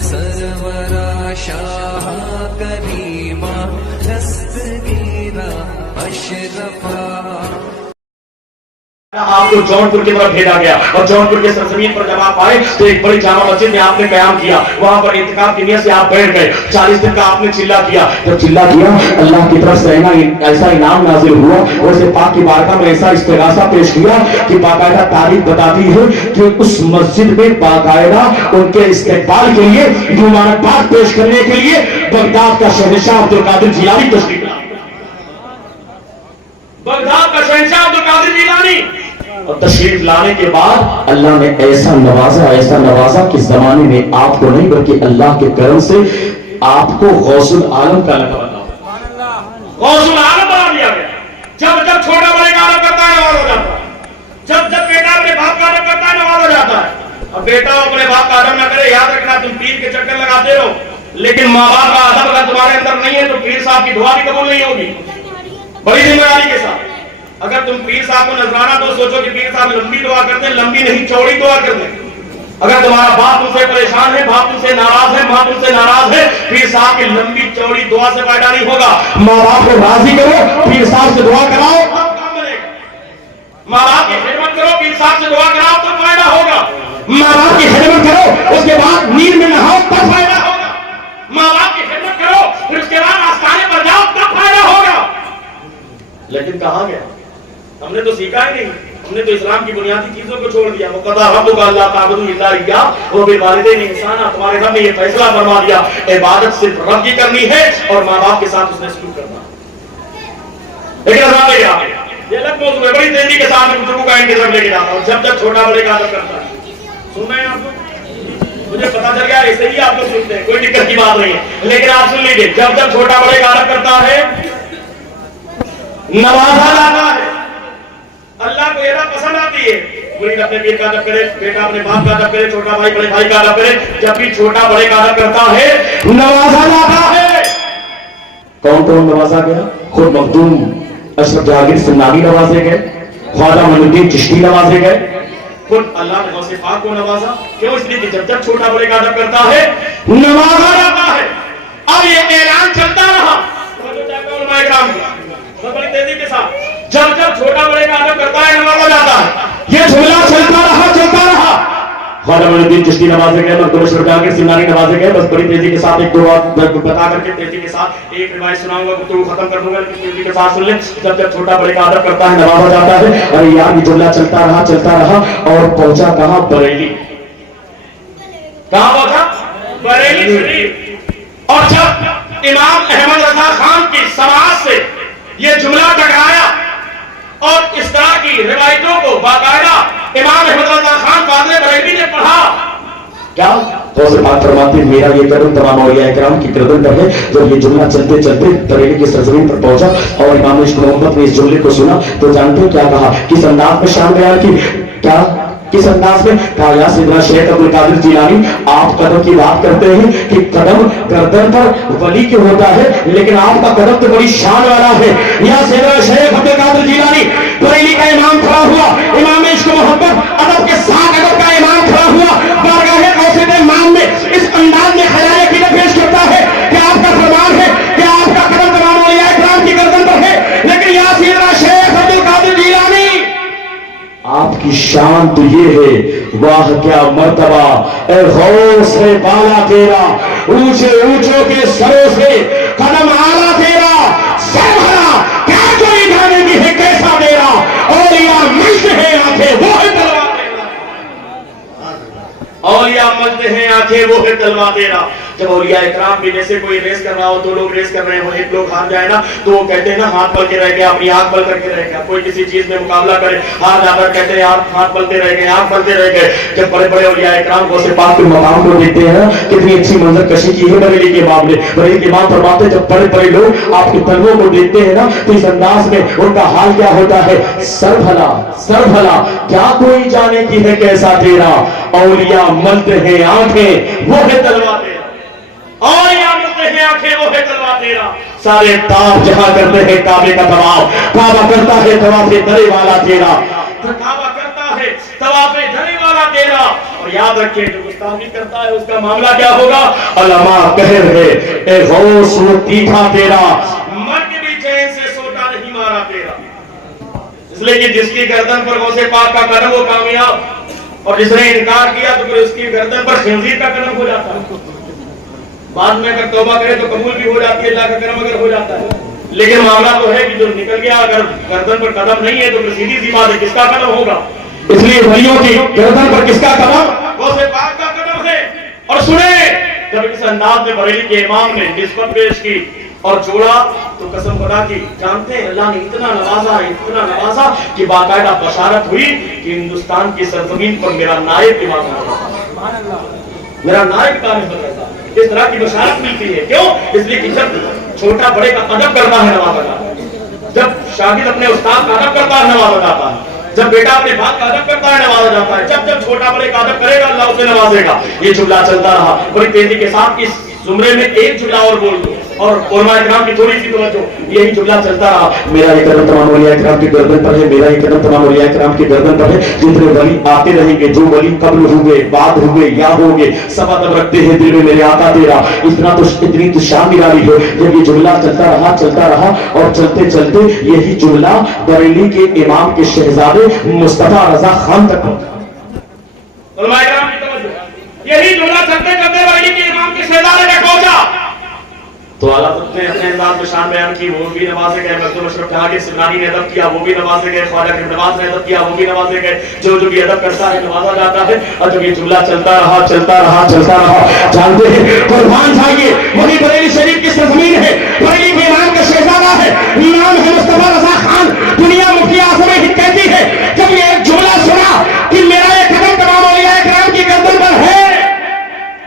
سرورا شاہ کریمہ دستگیرہ اشرفا. آپ کو جونپور کی طرف بھیجا گیا اور جونپور کے سرزمین پر جب آپ آئے تو ایک بڑی جامع مسجد میں آپ نے قیام کیا. وہاں پر انتقام کی نیت سے آپ بیٹھ گئے. 40 دن کا آپ نے چلہ کیا. جب چلہ کیا اللہ کی طرف سے ایسا انعام نازل ہوا اور اسے پاک کی بارگاہ میں ایسا استغاثہ پیش کیا کہ باقاعدہ تاریخ بتاتی ہے کہ اس مسجد میں باقاعدہ ان کے استقبال کے لیے مبارکباد پیش کرنے کے لیے بغداد کا شہنشاہ عبد القادر جیلانی تشریف لایا. بغداد کا شہنشاہ عبد القادر جیلانی اور تشریف لانے کے بعد اللہ نے ایسا نوازا کہ زمانے میں آپ کو نہیں بلکہ اللہ کے کرم سے آپ کو غوث العالم کا لقب ملا. غوث العالم بنا دیا گیا. جب جب چھوٹا بڑے کا ادب کرتا ہے نواز ہو جاتا ہے. جب جب بیٹا اپنے باپ کا ادب کرتا ہے نواز ہو جاتا ہے. اب بیٹا اپنے باپ کا ادب نہ کرے یاد رکھنا تم پیر کے چکر لگاتے رہو لیکن ماں باپ کا ادب اگر تمہارے اندر نہیں ہے تو پیر صاحب کی دعا بھی قبول نہیں ہوگی. بڑی ذمہ داری کے ساتھ اگر تم پیر صاحب کو نذرانہ تو سوچو کہ پیر صاحب لمبی دعا کرتے ہیں, لمبی نہیں چوڑی دعا کرتے ہیں. اگر تمہارا باپ تم سے پریشان ہے, باپ تم سے ناراض ہے, ماں تم سے ناراض ہے, پیر صاحب کی لمبی چوڑی دعا سے فائدہ نہیں ہوگا. ماں باپ کو راضی کرو, پیر صاحب سے دعا کراؤ تب کام بنے گا. ماں باپ کی خدمت کرو, پیر صاحب سے دعا کراؤ تب فائدہ ہوگا. ماں باپ کی خدمت کرو, اس کے بعد نیند میں نہاؤ تب فائدہ ہوگا. ماں باپ کی خدمت کرو, پھر اس کے بعد آستانے پر جاؤ تب فائدہ ہوگا. لیکن کہاں گیا؟ ہم نے تو سیکھا ہی نہیں. ہم نے تو اسلام کی بنیادی چیزوں کو چھوڑ دیا. وَقَضَىٰ رَبُّكَ أَلَّا تَعْبُدُوا إِلَّا إِيَّاهُ وَبِالْوَالِدَيْنِ إِحْسَانًا. تمہارے رب نے یہ فیصلہ فرما دیا عبادت صرف رب کی کرنی ہے اور ماں باپ کے ساتھ اس نے سلوک کرنا. لیکن ازاد ہے یہ الگ موضوع ہے. بڑی تیزی کے ساتھ میں گفتگو کا ان کی طرف لے کے جاتا ہوں. جب جب چھوٹا بڑے کا ادب کرتا ہے سن رہے ہیں آپ لوگ, مجھے پتا چل گیا ایسے ہی آپ لوگ سنتے ہیں, کوئی دقت کی بات نہیں ہے. لیکن آپ سن لیجیے, جب جب چھوٹا بڑے کا ادب کرتا ہے نوازا جاتا ہے. اللہ کو یہ بات پسند آتی ہے مرید اپنے پیر کا ادب کرے, بیٹا اپنے باپ کا ادب کرے, چھوٹا بھائی بڑے بھائی کا ادب کرے. جب بھی چھوٹا بڑے کا ادب کرتا ہے نوازا جاتا ہے. کون کون نوازا گیا؟ خود مخدوم اشرف جہانگیر سنانی نوازے گئے, خواجہ معین الدین چشتی نوازے گئے, خود اللہ نے غوث پاک کو نوازا. کیوں؟ اس لیے کہ جب جب چھوٹا بڑے کا ادب کرتا ہے نوازا جاتا ہے. اب یہ اعلان چلتا رہا علماء کرام کی بڑی تیزی کے ساتھ, جب جب چھوٹا بڑے کا ادب کرتا ہے نوازا جاتا ہے. یہ جملہ چلتا رہا. خواجہ معین الدین چشتی نوازے گئے, مخدوم اشرف جہانگیر سنانی نوازے گئے. بس بڑی تیزی کے ساتھ ایک دو بات بتا کر کے تیزی کے ساتھ ایک روایت سناؤں گا, گفتگو ختم کر دوں گا, لیکن تیزی کے ساتھ سن لیں. جب جب چھوٹا بڑے کا ادب کرتا ہے نوازا جاتا ہے. ارے یار یہ جملہ چلتا رہا اور پہنچا کہاں؟ بریلی. کہاں پہنچا؟ بریلی شریف. اور جب امام احمد رضا خان کی سماعت سے یہ جملہ ٹکرایا اور اس طرح کی روایتوں کو باقاعدہ امام احمد رضا خان فاضل بریلوی نے پڑھا. کیا غوث پاک فرماتے ہیں میرا یہ قدم تمام اولیاء کرام کی گردن پر ہے. جب یہ جملہ چلتے چلتے بریلی کی سرزمین پر پہنچا اور امام عشق محمد نے اس جملے کو سنا تو جانتے ہو کیا کہا؟ کس انداز میں شان بیان کی؟ کیا کس انداز میں کہا؟ یا سیدنا شیخ عبد القادر جیلانی آپ قدم کی بات کرتے ہیں کہ قدم گردن پر ولی کے ہوتا ہے لیکن آپ کا قدم تو بڑی شان والا ہے. یا سیدنا شیخ عبد القادر جیلانی بریلی کا امام کھڑا ہوا, امام عشق محبت ادب کے ساتھ ادب کا امام کھڑا ہوا, بارگاہ غوث امام میں اس انداز میں خیال عقیدت پیش کرتا ہے کہ آپ کا فرمان ہے کہ آپ کا قدم تمام اولیاء کرام کی گردن پر ہے. لیکن یا سیدنا شیخ عبد القادر جیلانی آپ کی شان تو یہ ہے, واہ کیا مرتبہ اے غوث ہے بالا تیرا, اونچے اونچوں کے سروں سے قدم آلہ تیرا, سر بھرا کیا کوئی گانے بھی ہے کیسا تیرا, اولیاء مجد ہے آنکھیں وہ ہے تلوار تیرا, اولیاء مجد ہے آنکھیں وہ ہے تلوار تیرا. جب اولیاء اکرام بھی جیسے کوئی ریس کر رہا ہو, دو لوگ ریس کر رہے ہو, ایک لوگ ہار جائے نا تو وہ کہتے ہیں نا ہاتھ پل کے رہ گیا, اپنی آنکھ پل کر کے رہ گیا. کوئی کسی چیز میں مقابلہ کرے ہار جا کر کہتے ہیں ہاتھ پلتے رہ گئے, آنکھ پلتے رہ گئے. جب بڑے بڑے اولیاء اکرام غوث پاک کے مقام کو دیکھتے ہیں نا کتنی اچھی منظر کشی کی ہے بریلی کے معاملے. بریلی کے امام فرماتے ہیں جب بڑے بڑے لوگ آپ کے تلووں کو دیکھتے ہیں نا تو اس انداز میں ان کا حال کیا ہوتا ہے؟ سر بھلا کیا کوئی جانے کی ہے کیسا تیرا, اولیاء ملتے ہیں آنکھیں وہ ہے تلوار تیرا, اور ہیں آنکھیں وہ ہے تلوار تیرا. سارے طواف جہاں کرتے ہیں کعبے کا طواف, کعبہ کرتا ہے طواف درے والا تیرا, کعبہ کرتا ہے طواف درے والا تیرا. اور اور یاد رکھیں جو گستاخی کرتا ہے اس کا معاملہ کیا ہوگا؟ علماء کہہ رہے اے غوث وہ تیکھا تیرا، مرگ بھی چین سے سوٹا نہیں مارا تیرا. اس لیے کہ جس کی گردن پر غوث پاک کا قدم وہ کامیاب، اور جس نے انکار کیا تو پھر اس کی گردن پر خنزیر کا قدم ہو جاتا ہے. بعد میں اگر توبہ کرے تو قبول بھی ہو جاتی ہے اللہ کا کرم اگر ہو جاتا ہے. لیکن معاملہ تو ہے کہ جو نکل گیا اگر گردن پر قدم نہیں ہے تو پھر سیدھی سی بات ہے کس کا قدم ہوگا؟ اس لیے ولیوں کی گردن پر کس کا قدم؟ غوث پاک کا قدم ہے. اور سنیں جب اس انداز میں بریلی کے امام نے نسبت پیش کی اور جوڑا تو قسم خدا کی جانتے ہیں اللہ نے اتنا نوازا کہ باقاعدہ بشارت ہوئی کہ ہندوستان کی سرزمین پر میرا نائب امام ہوگا، میرا نائب قائم ہوگا. اس طرح کی بشارت ملتی ہے. کیوں؟ اس لیے کہ جب چھوٹا بڑے کا ادب کرتا ہے نوازا جاتا ہے، جب شاگرد اپنے استاد کا ادب کرتا ہے نوازا جاتا ہے، جب بیٹا اپنے باپ کا ادب کرتا ہے نوازا جاتا ہے، جب چھوٹا بڑے کا ادب کرے گا اللہ اسے نوازے گا. یہ جملہ چلتا رہا بڑی تیزی کے ساتھ. اس زمرے میں ایک جملہ اور بول دو اور علماء کرام کی تھوڑی سی توجہ. یہی جملہ چلتا رہا میرا یہ قدم تمام اولیاء کرام کی گردن پر ہے، میرا یہ قدم تمام اولیاء کرام کی گردن پر ہے. جتنے ولی آتے رہیں گے، جو ولی قبل ہوئے بعد ہوئے یا ہوگے، سب ادب رکھتے ہیں دل میں میرے آقا تیرا. اتنی تو شان نرالی ہے. جب یہ جملہ چلتا رہا اور چلتے چلتے یہی جملہ بریلی کے امام کے شہزادے مصطفیٰ رضا خان تک پہنچا. علماء کرام کی توجہ. یہی جملہ چلتے چلتے بریلی کے امام کے شہزادے تک پہنچا تو اعلیٰ حضرت نے اپنے انداز میں شان بیان کی. وہ بھی نوازے گئے، مخدوم اشرف جہاں کے سمنانی نے ادب کیا وہ بھی نوازے گئے، خواجہ ابن نواز نے ادب کیا وہ بھی نوازے گئے. جو بھی ادب کرتا ہے نوازا جاتا ہے. اور جب یہ جملہ چلتا رہا جانتے ہیں قربان جائیے وہی بریلی شریف کی سرزمین ہے، بریلی کے امام کا شہزادہ ہے، نام ہے مصطفیٰ رضا خان. دنیا مفتی اعظم ہند کہتی ہے جب یہ ایک جملہ سنا کہ میرا یہ قدم تمام اولیاء کرام کی گردن پر ہے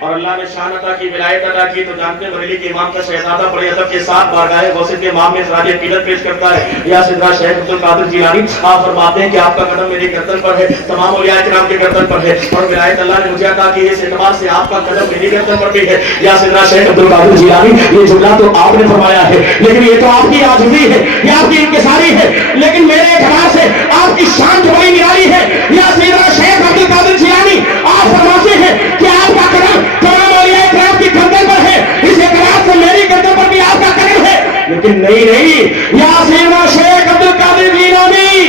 اور اللہ نے شان عطا کی، ولایت عطا کی، تو جانتے ہیں بریلی کے امام کا شہزادہ بڑے ادب کے ساتھ بارگاہ غوث امام میں سراج عقیدت پیش کرتا ہے. یا سدرا شیخ عبد القادر جیلانی آپ فرماتے ہیں کہ آپ کا قدم میری گردن پر ہے، تمام اولیاء کرام کے گردن پر ہے، اور ولایت اللہ نے مجھے عطا کی ہے، اس اعتبار سے آپ کا قدم میری گردن پر بھی ہے. یا سدرا شیخ عبد القادر جیلانی یہ جملہ تو آپ نے فرمایا ہے لیکن یہ تو آپ کی عاجزی ہے، یہ آپ کی انکساری ہے، لیکن میرے اعتبار سے آپ کی شان جو بڑی نرالی ہے. یا سدرا شیخ عبد القادر جیلانی آپ فرماتے ہیں کہ آپ کا قدم تمام اولیاء کرام کی گردن پر ہے، اس اعتبار سے میری گردن پر بھی آپ کا قدم ہے. لیکن نہیں یا سیدنا شیخ عبد القادر جیلانی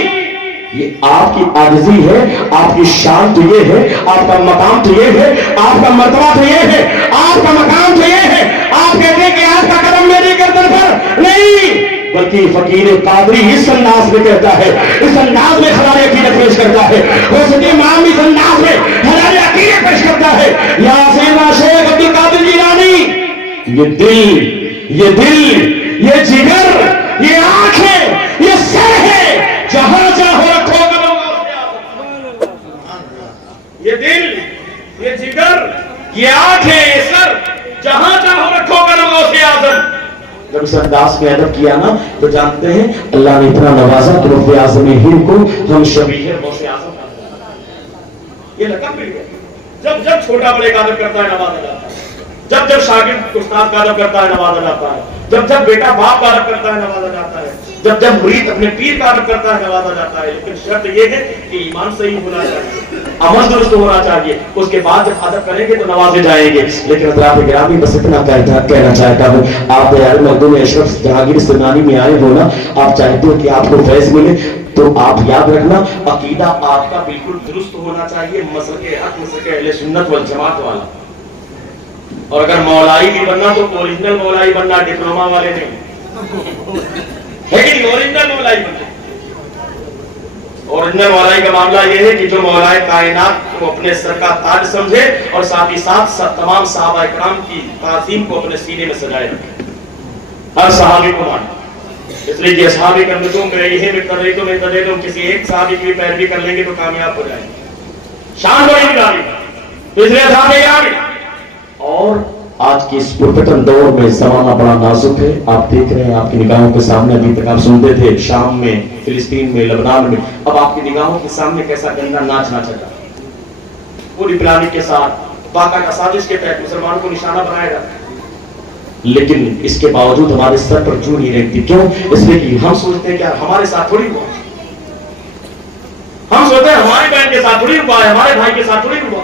یہ آپ کی عاجزی ہے، آپ کی شان تو یہ ہے، آپ کا مقام تو یہ ہے، آپ کا مرتبہ تو یہ ہے، آپ کا مقام تو یہ ہے. آپ کہتے ہیں کہ آپ کا قدم میری گردن پر نہیں، بلکہ فقیر قادری اس انداز میں کہتا ہے، اس انداز میں خراج عقیدت پیش کرتا ہے. غوث امام اس انداز میں خراج عقیدت پیش کرتا ہے. یا سیدنا شیخ عبد القادر جیلانی یہ دل یہ جگر یہ آنکھیں یہ سر ہے، جہاں چاہو رکھو قدم. یہ دل یہ جگر یہ آنکھیں یہ سر، جہاں چاہو رکھو قدم غوث اعظم. جب اس انداز میں ادب کیا نا تو جانتے ہیں اللہ نے اتنا نوازا کہ غوث اعظم ہند کو ہم شبیہ غوث اعظم یہ لقب مل گیا. جب چھوٹا بڑے کا ادب کرتا ہے نوازا جاتا ہے، جب شاگرد استاد کا ادب کرتا ہے نوازا جاتا ہے، جب بیٹا باپ کا ادب کرتا ہے نوازا جاتا ہے، جب مرید اپنے پیر کا ادب کرتا ہے نوازا جاتا ہے. لیکن شرط یہ ہے کہ ایمان صحیح ہونا چاہیے، عمل درست ہونا چاہیے، اس کے بعد جب ادب کریں گے تو نوازے جائیں گے. لیکن حضرات گرامی بس اتنا کہنا چاہتا ہوں، آپ مخدوم اشرف جہانگیر سمنانی میں آئے ہو نا، آپ چاہتے ہو کہ آپ کو فیض ملے تو آپ یاد رکھنا عقیدہ آپ کا بالکل درست ہونا چاہیے، مسلک حق مسلک اہل سنت والجماعت والا. اور اگر مولائی بھی بننا تو اوریجنل مولائی بننا، ڈپلوما والے نہیں ہے کہ اوریجنل مولائی بننا. اوریجنل مولائی کا معاملہ یہ ہے کہ جو مولائے کائنات کو اپنے سر کا تاج سمجھے اور ساتھ ہی ساتھ تمام صحابہ کرام کی تعظیم کو اپنے سینے میں سجائے رکھے، ہر صحابی کو مانے. اس لیے کہ اصحاب کرمتوں میں رہی ہے میں کسی ایک صحابی کی پیروی کر لیں گے تو کامیاب ہو جائیں گے. شان بڑی نرالی تو اس لیے اصحاب کرام. اور آج کی اس پرفتن دور میں زمانہ بڑا نازک ہے. آپ دیکھ رہے ہیں آپ کی نگاہوں کے سامنے ابھی تک آپ سنتے تھے شام میں، فلسطین میں، لبنان میں، اب آپ کی نگاہوں کے سامنے کیسا گندا ناچ ناچا جاتا ہے پوری پلاننگ کے ساتھ، باقاعدہ سازش کے تحت مسلمانوں کو نشانہ بنایا جاتا ہے. لیکن اس کے باوجود ہمارے سر پر چوں نہیں رہتی. کیوں؟ اس لیے کہ ہم سوچتے ہیں کہ ہمارے ساتھ تھوڑی ہوا، ہم سوچتے ہیں ہماری بہن کے ساتھ تھوڑی ہوا ہے، ہمارے بھائی کے ساتھ تھوڑی ہوا.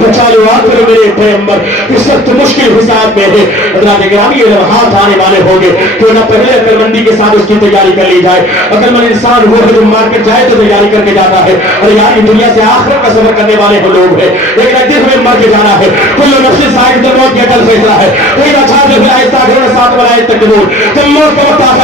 بچا لو آخر میرے پیغمبر اس وقت مشکل حساب میں ہے۔ حضرات گرامی یہ لمحات آنے والے ہوں گے، کیوں نہ پہلے عقل مندی کے ساتھ اس کی تیاری کر لی جائے۔ عقل مند انسان وہ ہے جو مارکیٹ جائے تو تیاری کر کے جاتا ہے، اور یار یہ دنیا سے آخرت کا سفر کرنے والے وہ لوگ ہیں، لیکن ایک دن مر کے جانا ہے۔ کل نفس ذائقۃ الموت کا کل فیصلہ ہے، کوئی اچھا جو ہے آہستہ آہستہ ساتھ بلائے تک جب موت کا وقت آتا